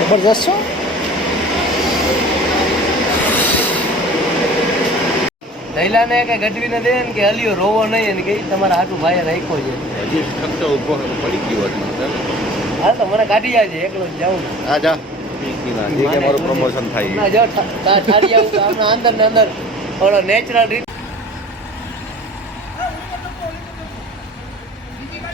જબરદસ્ત છો થૈલાને કઈ ગઢવીને દે ને કે અલિયો રોવો નહીં અને કે તમારા હાટું ભાઈ રાખ્યો છે. હજી ફક્ત ઊભો પડી ગયો હાલ તો મને કાઢી જાય છે એકલો જ જાઉં ને આ જા. કે મારું પ્રમોશન થાય ના જો ઠારી આવું તો અંદર ને અંદર. ઓલો નેચરલ રીત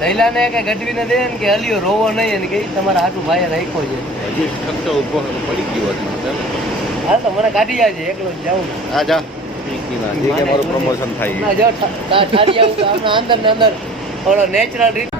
લૈલાને કઈ ગઢવીને દે ને કે અલિયો રોવો નહીં ને કે તમારા હાથું ભાઈ રાખ્યો છે. પડી ગયો હા તો મને કાઢી આવજે એકલો જ જાઉં. હા જા. પ્રમોશન થાય અંદર ને અંદર. થોડો નેચરલ રીતે